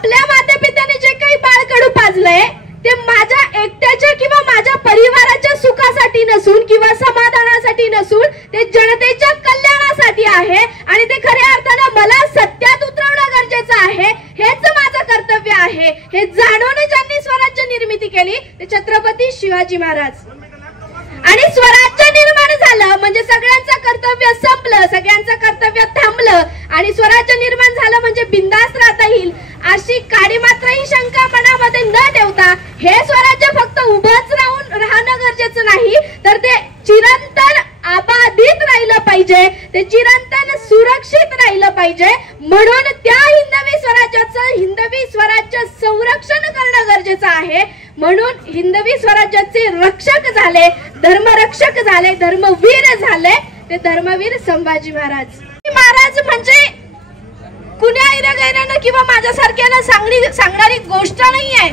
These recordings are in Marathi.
आपल्या मातापित्याने जे काही बाळकडू पाजलंय ते माझ्या एकट्याच्या किंवा माझ्या परिवाराच्या सुखासाठी नसून किंवा समाधानासाठी नसून ते जनतेच्या कल्याणासाठी आहे आणि ते खऱ्या अर्थानं मला सत्यात उतरवणं गरजेचं आहे. हेच माझं कर्तव्य आहे. हे जाणून ज्यांनी स्वराज्य निर्मिती केली ते छत्रपती शिवाजी महाराज. आणि स्वराज्य निर्माण झालं म्हणजे सगळ्यांचं कर्तव्य संपलं, सगळ्यांचं कर्तव्य थांबलं आणि स्वराज्य निर्माण झालं म्हणजे बिनधास्त राहता येईल अशी काडी मात्रही शंका मनामध्ये न ठेवता हे स्वराज्य फक्त उभंच राहणं गरजेचं नाही तर ते चिरंतन अबाधित राहिलं पाहिजे, ते चिरंतन सुरक्षित राहिलं पाहिजे. म्हणून त्या हिंदवी स्वराज्य संरक्षण करणं गरजेचं आहे. म्हणून हिंदवी स्वराज्याचे रक्षक झाले, धर्मरक्षक झाले, धर्मवीर झाले ते धर्मवीर संभाजी महाराज. महाराज म्हणजे कुण्या इरागैरानं किंवा माझ्यासारख्यानं सांगणारी गोष्ट नाहीये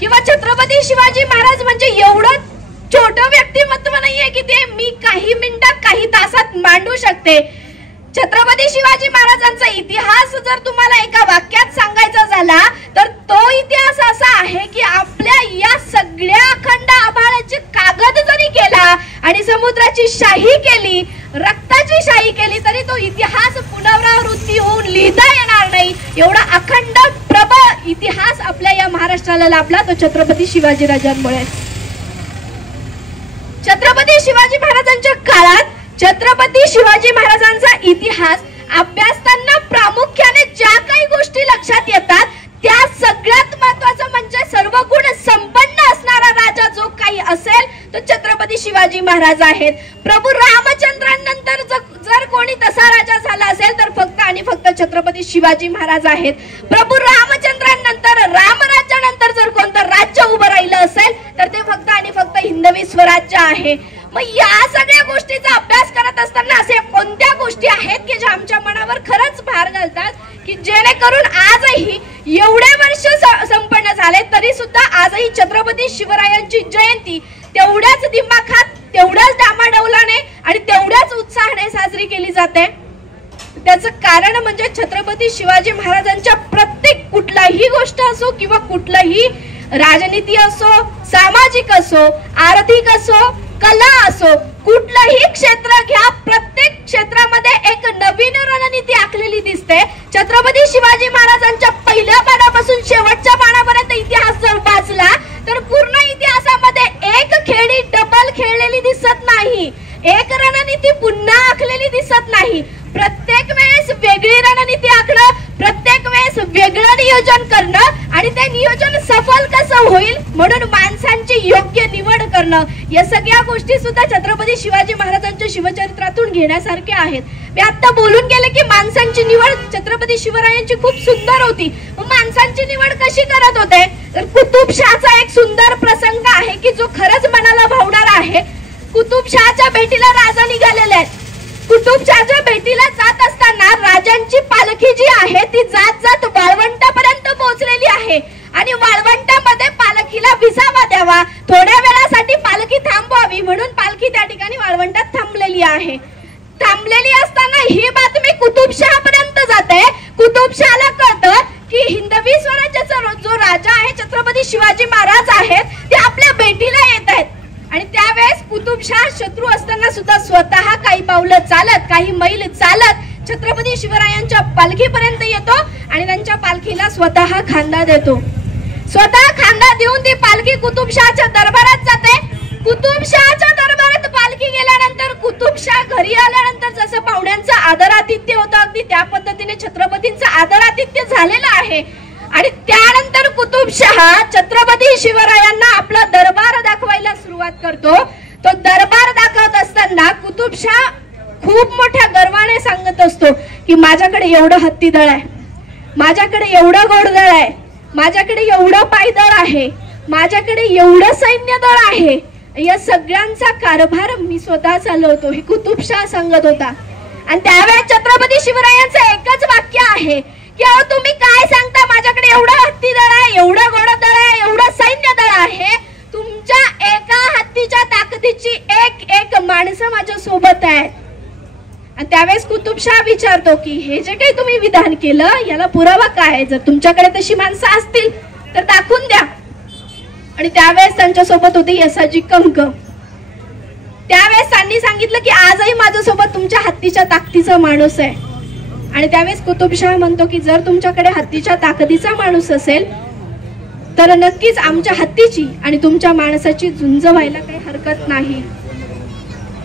किंवा छत्रपती शिवाजी महाराज म्हणजे एवढं छोटं व्यक्तिमत्व नाहीये की ते मी काही मिनिटात काही तासात मांडू शकते. छत्रपती शिवाजी महाराजांचा इतिहास जर तुम्हाला एका वाक्यात सांगायचा झाला तर तो इतिहास असा आहे की आपल्या या सगळ्या अखंड आभाळाची कागद जरी केला आणि समुद्राची शाही केली, रक्ताची शाही केली तरी तो इतिहास पुनरावृत्ती होऊन लिहिता येणार नाही. एवढा अखंड प्रबळ इतिहास आपल्या या महाराष्ट्राला लाभला तो छत्रपती शिवाजीराजांमुळे. छत्रपती शिवाजी महाराजांच्या काळात छत्रपती शिवाजी महाराजांचा इतिहास अभ्यासताना प्रामुख्याने ज्या काही गोष्टी लक्षात येतात त्या सगळ्यात महत्त्वाचं म्हणजे सर्व गुण संपन्न असणारा राजा जो काही असेल तो छत्रपती शिवाजी महाराज आहेत. प्रभू रामचंद्रांनंतर जर कोणी तसा राजा झाला असेल तर फक्त आणि फक्त छत्रपती शिवाजी महाराज आहेत. प्रभू रामचंद्रांनंतर रामराज्यानंतर जर कोणतं राज्य उभं राहिलं असेल तर ते फक्त आणि फक्त हिंदवी स्वराज्य आहे. मग या सगळ्या गोष्टीचा अभ्यास करत असताना असे कोणत्या गोष्टी आहेत की ज्या आमच्या मनावर खरंच भार घालतात की जेणेकरून आजही एवढे वर्ष संपन्न झाले तरी सुद्धा आजही छत्रपती शिवरायांची जयंती तेवढ्याच दिमाखात, तेवढ्याच डामाडौलाने आणि तेवढ्याच उत्साहाने साजरी केली जाते. त्याचं कारण म्हणजे छत्रपती शिवाजी महाराजांच्या प्रत्येक कुठलाही गोष्ट असो किंवा कुठलाही राजनीती असो, सामाजिक असो, आर्थिक असो, कला असो, कुठलंही क्षेत्र घ्या, प्रत्येक क्षेत्रामध्ये एक नवीन रणनीती आखलेली दिसते. छत्रपती शिवाजी महाराजांच्या पहिल्या पानापासून शेवटच्या पानापर्यंत इतिहास जर वाचला तर पूर्ण इतिहासामध्ये एक खेळी डबल खेळलेली दिसत नाही, एक रणनीती पुन्हा आखलेली दिसत नाही. प्रत्येक वेळेस वेगळी रणनीती आखणं, प्रत्येक वेळेस वेगळं नियोजन करणं आणि ते नियोजन सफल कसं होईल म्हणून माणसांची योग्य निवड करणं, या सगळ्या गोष्टी सुद्धा छत्रपती शिवाजी महाराजांच्या शिवचरित्रातून घेण्यासारख्या आहेत. मी आता बोलून गेले की माणसांची निवड छत्रपती शिवरायांची खूप सुंदर होती. माणसांची निवड कशी करत होते तर कुतुबशहाचा एक सुंदर प्रसंग आहे की जो खरंच मनाला भावणारा आहे. कुतुबशहाच्या भेटीला राजा निघालेले आहेत. कुतुबशहाच्या भेटीला जात असताना राजांची पालखी जी आहे ती जात जात वाळवंटापर्यंत पोहोचलेली आहे आणि वाळवंटामध्ये पालखीला विसावा द्यावा, थोड्या वेळासाठी पालखी थांबवावी म्हणून पालखी त्या ठिकाणी वाळवंटात थांबलेली आहे. थांबलेली असताना ही बातमी कुतुबशहापर्यंत जाते. कुतुबशहाला कळतं की हिंदवी स्वराज्याचा जो राजा आहे छत्रपती शिवाजी महाराज आहेत ते आपल्या भेटीला येत आहेत. आणि त्यावेळेस कुतुबशहा शत्रू असताना सुद्धा स्वतः काही पावलं चालत, काही मैल चालत छत्रपती शिवरायांच्या पालखीपर्यंत येतो आणि त्यांच्या पालखीला स्वतः खांदा देतो. स्वतः खांदा देऊन ती पालखी कुतुबशहाच्या दरबारात जाते. कुतुबशहाच्या दरबारात पालखी गेल्यानंतर कुतुबशहा घरी आल्यानंतर जसं पाहुण्यांचं आदरातिथ्य होतं अगदी त्या पद्धतीने छत्रपतींचं आदरातिथ्य झालेलं आहे. आणि त्यानंतर कुतुबशहा छत्रपती शिवरायांना आपला दरबार दाखवायला सुरुवात करतो. तो दरबार दाखवत असताना कुतुबशहा खूप मोठ्या गर्वाने सांगत असतो की माझ्याकडे एवढं हत्तीदळ आहे, माझ्याकडे एवढं घोडदळ आहे, माझ्याकडे एवढं पायदळ आहे, माझ्याकडे एवढं सैन्य दळ आहे, या सगळ्यांचा कारभार मी स्वतः चालवतो, हे कुतुबशहा सांगत होता. आणि त्यावेळेस छत्रपती शिवरायांचं एकच वाक्य आहे की अहो तुम्ही काय सांगता, माझ्याकडे एवढं हत्तीदळ आहे, एवढं घोडदळ आहे, एवढं सैन्य दळ आहे, तुमच्या एका हत्तीच्या ताकदीची एक एक माणसं माझ्या सोबत आहेत. आणि त्यावेळेस कुतुबशाह विचारतो की हे जे काही तुम्ही विधान केलं याला पुरावा काय आहे, जर तुमच्याकडे तशी माणसं असतील तर दाखवून द्या. आणि त्यावेळेस त्यांच्यासोबत होते यसाजी कंक. त्यावेळेस त्यांनी सांगितलं की आजही माझ्यासोबत तुमच्या हत्तीच्या ताकदीचा माणूस आहे. आणि त्यावेळेस कुतुबशाह म्हणतो की जर तुमच्याकडे हत्तीच्या ताकदीचा माणूस असेल तर नक्कीच आमच्या हत्तीची आणि तुमच्या माणसाची झुंज व्हायला काही हरकत नाही.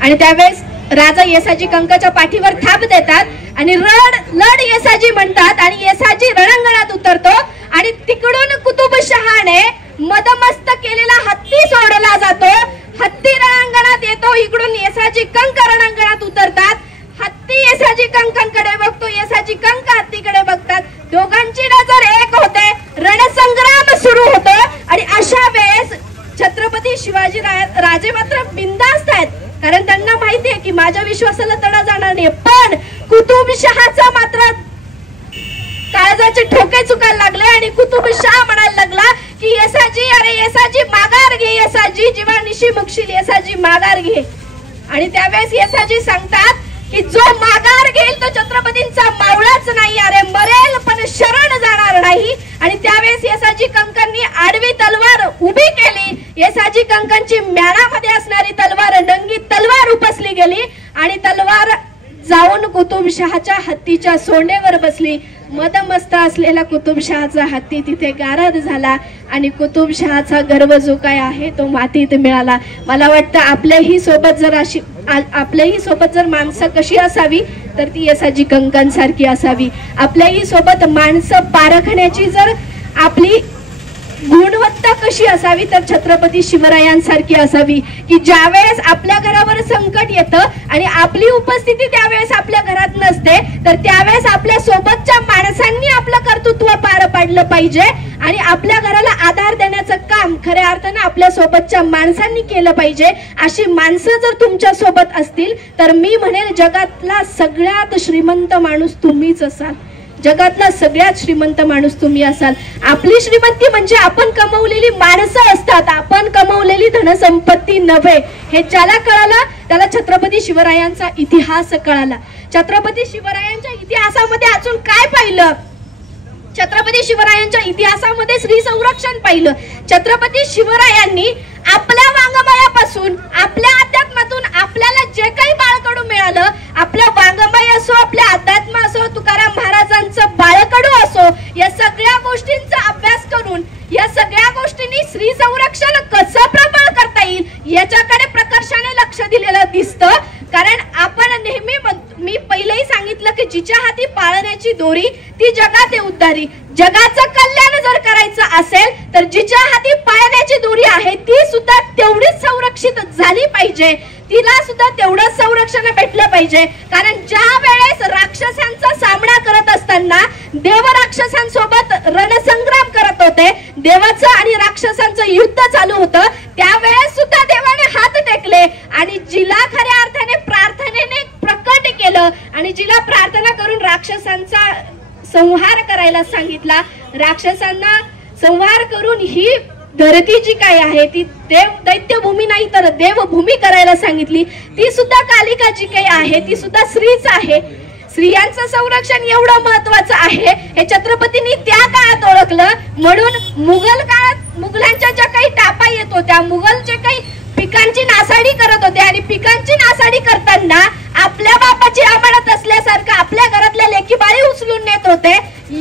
आणि त्यावेळेस राजा येसाजी कंकाच्या पाठीवर थाप देतात आणि लढ येसाजी म्हणतात आणि येसाजी रणांगणात उतरतो आणि तिकडून कुतुबशहाने मदमस्त केलेला हत्ती सोडला जातो. हत्ती रणांगणात येतो, इकडून येसाजी कंक रणांगणात उतरतात. हत्ती येसाजी कंकांकडे बघतो, येसाजी कंक हत्तीकडे बघतात, दोघांची नजर एक होते, रणसंग्राम सुरू होतो. आणि अशा वेळेस छत्रपती शिवाजी राजे मात्र बिनधास्त आहेत, कारण त्यांना माहिती आहे की माझ्या विश्वासाला तडा जाणार नाही. पण कुतुबशहाचा मात्र काळजाचे ठोके चुकायला लागले आणि कुतुबशाह म्हणायला लागला की येसाजी, अरे येसाजी माघार घे, येसाजी जेव्हा निशी मुगशील येसाजी माघार घे. आणि त्यावेळेस येसाजी सांगतात की जो माघार घेईल तो छत्रपतींचा मावळाच नाही, अरे मरेल पण शरण जाणार नाही. आणि त्यावेळेस येसाजी कंकांनी आडवी तलवार उभी केली. येसाजी कंकांची म्याणामध्ये असणारी तलवार नंगी तलवार उपसली गेली आणि तलवार जाऊन कुतुबशहाच्या हत्तीच्या सोंडेवर बसली. मदमस्त असलेला कुतुबशहाचा हत्ती तिथे गारद झाला आणि कुतुबशहाचा गर्व जो काय आहे तो मातीत मिळाला. मला वाटतं आपल्याही सोबत जर माणसं कशी असावी तर ती येसाजी कंकांसारखी असावी. आपल्याही सोबत माणसं पारखण्याची जर आपली गुणवत्ता कशी असावी तर छत्रपती शिवरायांसारखी असावी, की ज्यावेळेस आपल्या घरावर संकट येतं आणि आपली उपस्थिती त्यावेळेस आपल्या घरात नसते तर त्यावेळेस आपल्या सोबतच्या माणसांनी आपलं कर्तृत्व पार पाडलं पाहिजे आणि आपल्या घराला आधार देण्याचं काम खऱ्या अर्थानं आपल्या सोबतच्या माणसांनी केलं पाहिजे. अशी माणसं जर तुमच्या सोबत असतील तर मी म्हणेल जगातला सगळ्यात श्रीमंत माणूस तुम्हीच असाल, जगातला सगळ्यात श्रीमंत माणूस तुम्ही असाल. आपली श्रीमंती म्हणजे आपण कमवलेली माणसं असतात, आपण कमवलेली धनसंपत्ती नव्हे. हे ज्याला कळालं त्याला छत्रपती शिवरायांचा इतिहास कळाला. छत्रपती शिवरायांच्या इतिहासामध्ये अजून काय पाहिलं? छत्रपती शिवरायांच्या इतिहासामध्ये स्त्री संरक्षण पाहिलं. छत्रपती शिवरायांनी आपल्या वाङ्मयापासून, आपल्या अध्यात्मातून आपल्याला जे काही बाळकडू मिळालं, आपल्या वाङ्मय असो, आपल्या अध्यात्म असो, तुकाराम महाराजांचं बाळकडू असो, या सगळ्या गोष्टींचा अभ्यास करून या सगळ्या गोष्टींनी स्त्री संरक्षण कसं प्रबळ करता येईल याच्याकडे प्रकर्षाने लक्ष दिलेलं दिसतं. कारण आपण नेहमी, मी पहिलेही सांगितलं की जिच्या हाती पाळण्याची दोरी ती जगात उद्धारी. जगाचं कल्याण जर करायचं असेल तर जिच्या हाती पाळण्याची दोरी आहे ती सुद्धा तेवढीच संरक्षित झाली पाहिजे, तिला सुद्धा तेवढंच संरक्षण भेटलं पाहिजे. कारण ज्या वेळेस राक्षसांचा सामना करत असताना देव राक्षसांसोबत रणसंग्राम करत होते, देवाचं आणि राक्षसांचं युद्ध चालू होतं, त्यावेळेस सुद्धा देवाने हात टेकले आणि जिला खऱ्या अर्थाने प्रार्थनेने प्रकट केलं आणि जिला प्रार्थना करून राक्षसांचा संहार करायला सांगितला, राक्षसांना संहार करून ही धरती जी काय आहे ती दैत्यभूमी नाही तर देवभूमी करायला सांगितली, ती सुद्धा कालिका जी काही आहे ती सुद्धा स्त्रीच आहे. स्त्रियांचं संरक्षण एवढं महत्वाचं आहे हे छत्रपतींनी त्या काळात ओळखलं. म्हणून मुघल काळात मुघलांच्या ज्या काही टापा येत होत्या, मुघल जे काही पिकांची नासाडी करत होते आणि पिकांची नासाडी करताना आपल्या बापाची अमानत असल्यासारखं आपल्या घरातल्या लेकी बाळी उचलून नेत होते,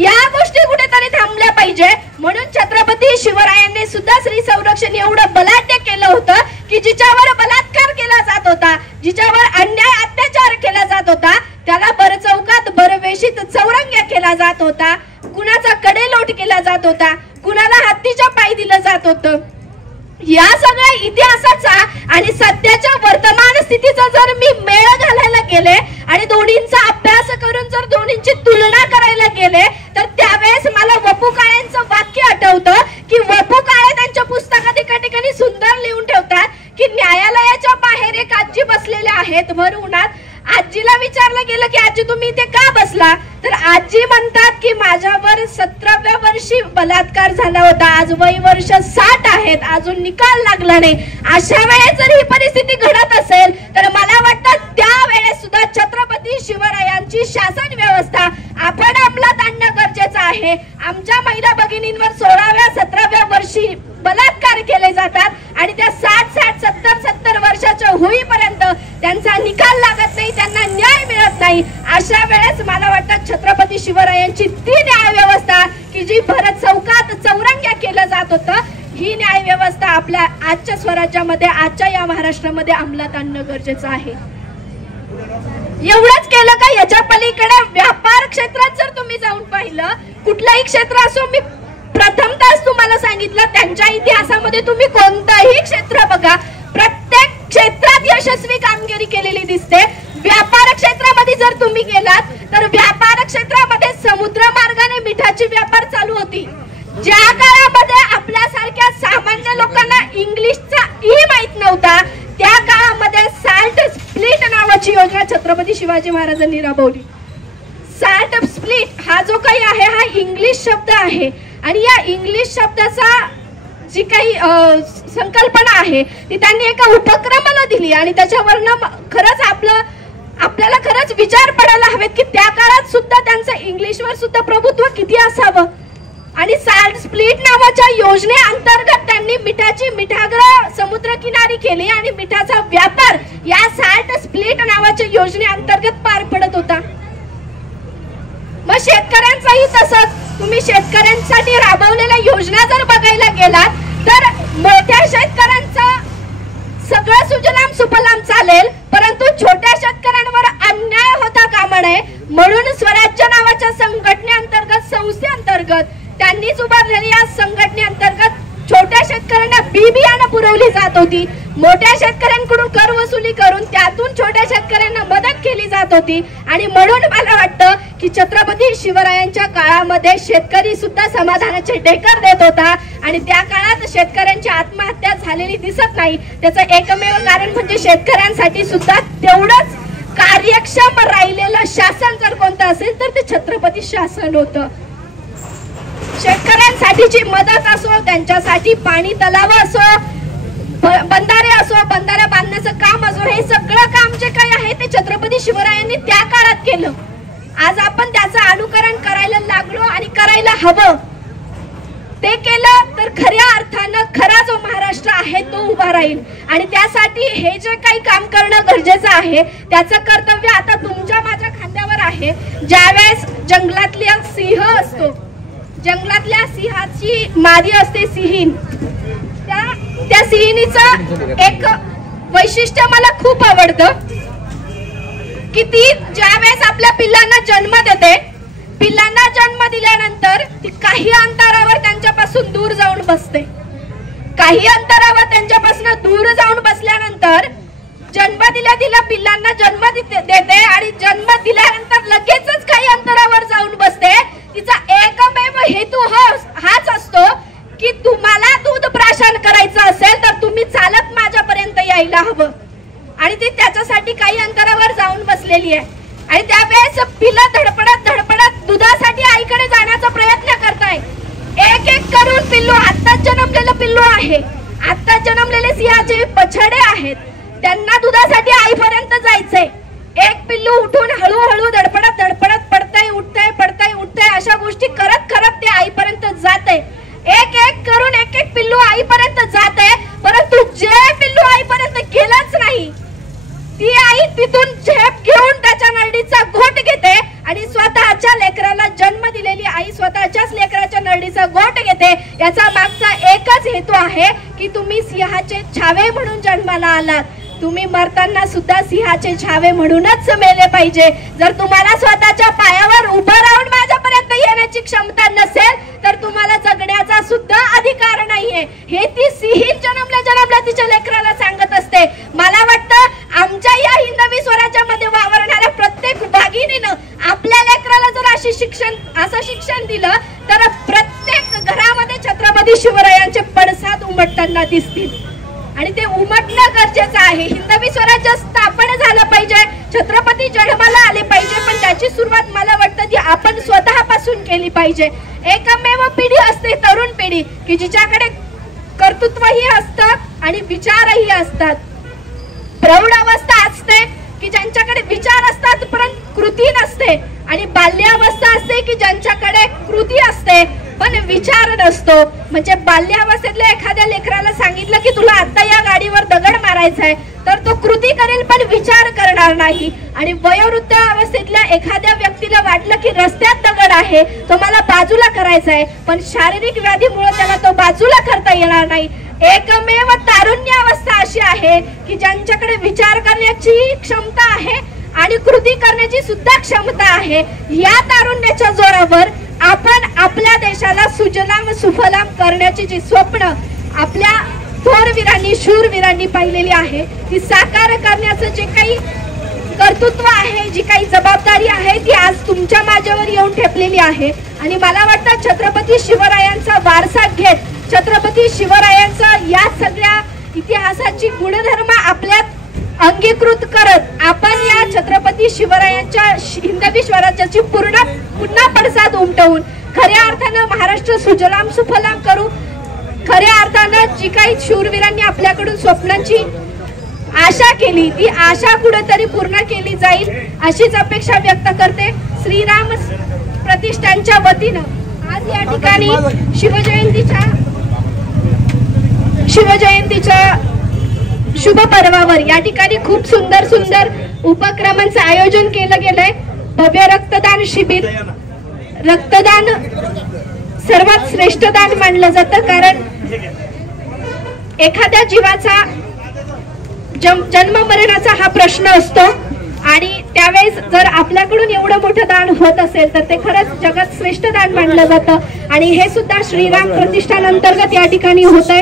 या गोष्टी कुठेतरी थांबल्या पाहिजे. म्हणून छत्रपती शिवरायांनी सुद्धा स्त्री संरक्षण एवढं बलाढ्य केलं होतं की जिच्यावर बलात्कार केला जात होता, जिच्यावर अन्याय अत्याचार केला जात होता त्याला भरचौकात भरवेशीत चौरंग्या केला जात होता, कुणाचा कडेलोट केला जात होता, कुणाला हत्तीच्या पायी दिलं जात होतं. या सगळ्या इतिहासाचा आणि सध्याच्या वर्तमान स्थितीचा जर मी मेळ घालायला गेले आणि दोन्हींचा अभ्यास करून जर दोन्हींची तुलना करायला गेले तर त्यावेळेस मला वपू काळेंचं वाक्य आठवतं की वपू काळे त्यांच्या पुस्तकात एका ठिकाणी सुंदर लिहून ठेवतात की न्यायालयाच्या बाहेर एक आजी बसलेल्या आहेत भर उन्हात. आजीला विचारलं गेलं की आजी तुम्ही इथे का बसला, तर आजी म्हणतात की माझ्यावर 17व्या वर्षी बलात्कार झाला होता, आज वय वर्ष 60 आहेत, अजून निकाल लागला नाही. अशा वेळेस जर ही परिस्थिती घडत असेल तर मला वाटतं त्यावेळेस सुद्धा छत्रपती शिवरायांची शासन व्यवस्था आपण अंमलात आणणं गरजेचं आहे. आमच्या महिला भगिनींवर 16व्या 17व्या वर्षी बलात्कार केले जातात आणि त्या 60 70 वर्षाच्या होईपर्यंत त्यांचा निकाल लागत नाही, त्यांना न्याय मिळत नाही. अशा वेळेस मला वाटतं छत्रपती शिवरायांची ती न्याय व्यवस्था की जी भरत चौकात चौरंग्या केलं जात होतं, ही न्याय व्यवस्था आपल्या आजच्या स्वराज्यामध्ये, आजच्या या महाराष्ट्रामध्ये अंमलात आणणं गरजेचं आहे. एवढंच केलं का? याच्या पलीकडे व्यापार क्षेत्रात जर तुम्ही जाऊन पाहिलं, कुठलंही क्षेत्र असो, मी प्रथमतःच तुम्हाला सांगितलं त्यांच्या इतिहासामध्ये तुम्ही कोणतंही क्षेत्र बघा, प्रत्येक क्षेत्रात यशस्वी कामगिरी केलेली दिसते. व्यापार क्षेत्रामध्ये जर तुम्ही गेलात तर व्यापार क्षेत्रामध्ये समुद्र मार्गाने मिठाची व्यापार चालू होती. ज्या काळामध्ये आपल्यासारख्या सामान्य लोकांना इंग्लिशचा ई माहित नव्हता, त्या काळामध्ये साल्ट स्प्लिट नावाची योजना छत्रपती शिवाजी महाराजांनी राबवली. साल्ट स्प्लिट हा जो काही आहे हा इंग्लिश शब्द आहे आणि या इंग्लिश शब्दाचा जी काही संकल्पना आहे ती त्यांनी एका उपक्रमाला दिली आणि त्याच्यावरनं खरंच आपल्याला खरंच विचार पडायला हवेत की त्या काळात सुद्धा त्यांचं इंग्लिशवर सुद्धा प्रभुत्व किती असावं. आणि साल्ट स्प्लिट नावाच्या योजनेअंतर्गत त्यांनी मिठाची मिठागृह समुद्रकिनारी केली आणि मिठाचा व्यापार या साल्ट स्प्लिट नावाच्या योजनेअंतर्गत पार पडत होता. मग शेतकऱ्यांचाही तसंच, तुम्ही शेतकऱ्यांसाठी राबवलेल्या योजना जर बघायला गेलात तर मोठ्या शेतकऱ्यांचा सगळं सुजलाम सुफलाम चालेल, परंतु छोट्या शेतकऱ्यांवर अन्याय होता कामा नये म्हणून स्वराज्य नावाच्या संघटनेअंतर्गत, संस्थेअंतर्गत त्यांनीच उभारलेल्या या संघटनेअंतर्गत छोट्या शेतकऱ्यांना बियाणं पुरवली जात होती. मोठ्या शेतकऱ्यांकडून कर वसुली करून त्यातून छोट्या शेतकऱ्यांना मदत केली जात होती. आणि म्हणून मला वाटतं की छत्रपती शिवरायांच्या काळामध्ये शेतकरी सुद्धा समाधानाचे ढेकर देत होता आणि त्या काळात शेतकऱ्यांची आत्महत्या झालेली दिसत नाही. त्याचं एकमेव कारण म्हणजे शेतकऱ्यांसाठी सुद्धा तेवढंच कार्यक्षम राहिलेलं शासन जर कोणतं असेल तर ते छत्रपती शासन होतं. शेतकऱ्यांसाठीची मदत असो, त्यांच्यासाठी पाणी तलाव असो, बंधारे असो, बंधारा बांधण्याचं काम असो, हे सगळं काम जे काही आहे ते छत्रपती शिवरायांनी त्या काळात केलं. आज आपण त्याचं अनुकरण करायला लागलो आणि करायला हवं. ते केलं तर खऱ्या अर्थानं खरा जो महाराष्ट्र आहे तो उभा राहील आणि त्यासाठी हे जे काही काम करणं गरजेचं आहे त्याचं कर्तव्य आता तुमच्या माझ्या खांद्यावर आहे. ज्यावेळेस जंगलातल्या सिंह असतो, जंगलातल्या सिंहाची मादी असते सिंहीण, त्या सिंहिणीचं एक वैशिष्ट्य मला खूप आवडतं की ती ज्यावेळेस आपल्या पिल्लांना जन्म देते, पिल्लांना जन्म दिल्यानंतर ती काही अंतरावर त्यांच्यापासून दूर जाऊन बसते. काही अंतरावर त्यांच्यापासून दूर जाऊन बसल्यानंतर जन्म दिल्या पिल्लांना जन्म देते आणि जन्म दिल्यानंतर लगेचच काही अंतरावर जाऊन बसते. तिचा एकमेव हेतू हाच असतो की तुम्हाला दूध प्राशन करायचं असेल तर तुम्ही चालत माझ्यापर्यंत यायला हवं आणि ती त्याच्यासाठी काही अंतरावर जाऊन बसलेली आहे. आणि त्यावेळेस पिल्लं धडपडत दुधासाठी आईकडे जाण्याचा प्रयत्न करताय. एक एक करून पिल्लू, आत्ताच जन्मलेलं पिल्लू आहे, आत्ताच जन्मलेले सिंहाचे बछडे आहेत, त्यांना दुधासाठी आईपर्यंत जायचंय. एक पिल्लू उठून हळूहळू धडपडत पडतंय, उठतंय अशा गोष्टी करत ते आईपर्यंत जाते. एक एक करून एक एक पिल्लू आईपर्यंत जाते, परंतु जे पिल्लू आईपर्यंत गेलंच नाही ती आई तिथून झेप घेऊन त्याच्या नरडीचा घोट घेते आणि स्वतःच्या लेकराला जन्म दिलेली आई स्वतःच्याच लेकराच्या नरडीचा घोट घेते. याचा मागचा एकच हेतू आहे की तुम्ही सिंहाचे छावे म्हणून जन्माला आलात, तुम्ही मरताना सुद्धा सिंहाचे छावे म्हणूनच मेले पाहिजे. जर तुम्हाला स्वतःच्या पायावर उभं राहून माझ्यापर्यंत येण्याची क्षमता नसेल तर तुम्हाला जगण्याचा सुद्धा अधिकार नाहीये. हे ती सिंहीण जन्मल्या तिच्या लेकराला सांगत असते. मला वाटतं आमच्या या हिंदवी स्वराज्यामध्ये वावरणाऱ्या प्रत्येक वाघिणीनं आपल्या लेकराला जर असं शिक्षण दिलं तर प्रत्येक घरामध्ये छत्रपती शिवरायांचे पडसाद उमटताना दिसतील आणि ते उमटणं गरजेचं आहे. हिंदवी स्वराज्य स्थापन झालं पाहिजे, छत्रपती जन्माला आले पाहिजे, पण त्याची सुरुवात मला वाटतं ती आपण स्वतःपासून केली पाहिजे. एकमेव पिढी असते तरुण पिढी की जिच्याकडे कर्तृत्वही असतं आणि विचारही असतात, प्रौढ अवस्था असते की ज्यांच्याकडे विचार असतात परंतु कृती नसते, आणि बाल्यावस्था असते की ज्यांच्याकडे कृती असते पण विचार नसतो. म्हणजे बाल्यावस्थेतल्या एखाद्या लेकराला सांगितलं की तुला आता या गाडीवर दगड मारायचा आहे तर तो कृती करेल पण विचार करणार नाही. आणि वयोवृद्ध अवस्थेतल्या एखाद्या व्यक्तीला वाटलं की रस्त्यात दगड आहे तो मला बाजूला करायचा आहे, पण शारीरिक व्याधीमुळे त्याला तो बाजूला करता येणार नाही. एकमेव तारुण्य अवस्था अशी आहे की ज्यांच्याकडे विचार करण्याची क्षमता आहे आणि कृती करण्याची सुद्धा क्षमता आहे. या तारुण्याच्या जोरावर आपण आपल्या देशाला सुजलाम सुफलाम करण्याची जी स्वप्न आपल्या थोरवीरांनी शूरवीरांनी पाहिलेली आहे ती साकार करण्याचं जे काही कर्तृत्व आहे, जी काही जबाबदारी आहे ती आज तुमच्या माझ्यावर येऊन ठेपलेली आहे. आणि मला वाटतं छत्रपती शिवरायांचा वारसा घेत, छत्रपती शिवरायांचा या सगळ्या इतिहासाची गुणधर्म आपल्यात अंगीकृत करत आपण या छत्रपती शिवरायांच्या हिंदवी स्वराज्याची पुन्हा पडसाद उमटवून खऱ्या अर्थानं महाराष्ट्र सुजलाम सुफलाम करू. खऱ्या अर्थानं जी काही शूरवीरांनी आपल्याकडून स्वप्नांची आशा केली ती आशा कुठेतरी पूर्ण केली जाईल अशीच अपेक्षा व्यक्त करते. श्रीराम प्रतिष्ठानच्या वतीनं आज या ठिकाणी शिवजयंतीच्या शुभ पर्वावर या ठिकाणी खूप सुंदर उपक्रमांचं आयोजन केलं गेलंय. भव्य रक्तदान शिबिर. रक्तदान सर्वात श्रेष्ठ दान मानलं जातं, कारण एखाद्या जीवाचा जन्म मरणाचा हा प्रश्न असतो आणि त्यावेळेस जर आपल्याकडून एवढं मोठं दान होत असेल तर ते खरंच जगात श्रेष्ठ दान मानलं जातं. आणि हे सुद्धा श्रीराम प्रतिष्ठान अंतर्गत या ठिकाणी होत आहे.